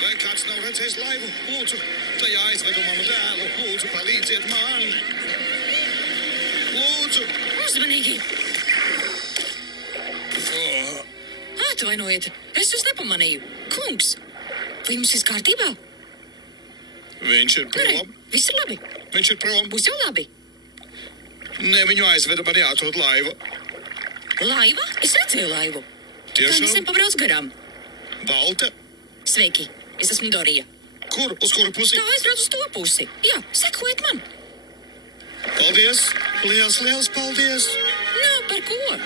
Vai kāds nav redzējis laivu? Lūdzu, tajā aizvedu manu dēlu. Lūdzu, palīdziet man. Lūdzu. Uzmanīgi. Atvainojiet, es jūs nepamanīju. Kungs, vai jums viss kārtībā? Viņš ir prom. Viss ir labi. Viņš ir prom. Būs jau labi. Ne, viņu aizvedu, man jāatrod laiva. Laiva? Es redzēju laivu. Tā Tiešām? nesen pabrauc garām. Balta? Sveiki, es esmu Dorija. Kur? Uz kuru pusi? Tā aizbrauc uz to pusi. Jā, sekojiet man. Paldies. Liels paldies. Nav par ko.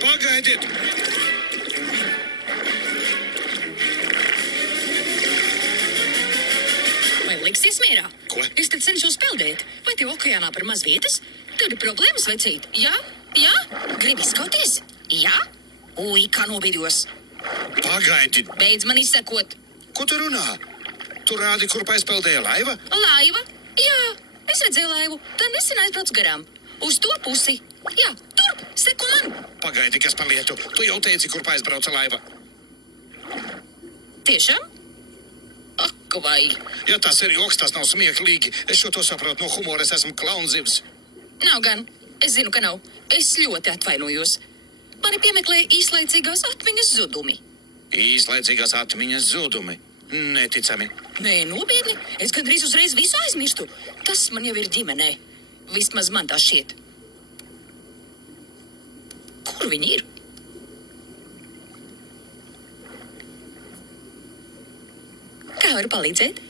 Pagaidiet. Vai liksies mierā? Ko? Es te cenšos peldēt. Vai tev okeānā par maz vietas? Tev ir problēmas, vecīt? Jā? Jā? Gribi skauties? Jā? Ui, kā nobīdos. Pagaidi. Beidz man izsekot. Ko tu runā? Tu rādi, kur aizpeldēja laiva? Laiva? Jā, es redzēju laivu. Tā nesen aizbrauc garām. Uz to pusi. Jā, turp, seko man. Pagaidi, kas par lietu. Tu jau teici, kur aizbrauca laiva. Tiešām? Ak, vai. Ja tas ir joks, tas nav smieklīgi. Es šo to saprotu no humora, es esmu klaunzivs. Nav gan. Es zinu, ka nav. Es ļoti atvainojos. Mani piemeklēja īslaicīgās atmiņas zudumi. Īslaicīgās atmiņas zudumi. Neticami. Nē, nopietni. Es gandrīz uzreiz visu aizmirstu. Tas man jau ir ģimenē. Vismaz man tā šķiet. Kur viņi ir? Kā varu palīdzēt?